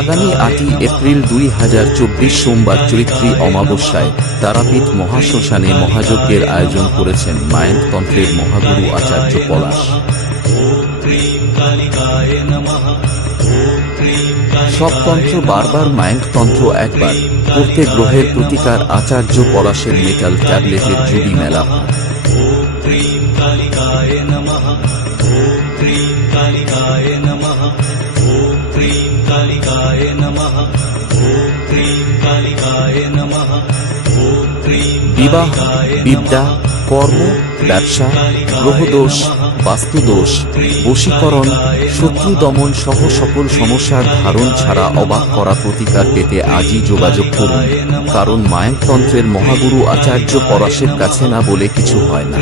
আগামী 8ই এপ্রিল 2024 সোমবার চৈত্রী অমাবস্যায় তারাপীঠ মহাশ্মশানে মহাযজ্ঞের আয়োজন করেছেন মায়াঙ্ক তন্ত্রের মহাগুরু আচার্য পলাশ। সব তন্ত্র বারবার, মায়াঙ্ক তন্ত্র একবার করতে গ্রহের প্রতিকার আচার্য পলাশের মেটাল ট্যাবলেটের জুড়ি মেলা হয়। বিবাহ, বিদ্যা, কর্ম, ব্যবসা, গ্রহদোষ, বাস্তুদোষ, বশীকরণ, শত্রু দমন সহ সকল সমস্যার ধারণ ছাড়া অবাক করা প্রতিকার পেতে আজই যোগাযোগ করুন, কারণ মায়াঙ্ক তন্ত্রের মহাগুরু আচার্য পলাশের কাছে না বলে কিছু হয় না।